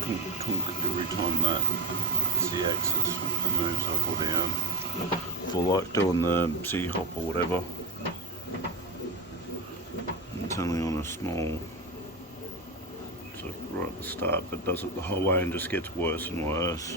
tunk every time that Z-axis moves up or down. For like doing the Z-hop or whatever. It's only on a small, so right at the start, but does it the whole way and just gets worse and worse.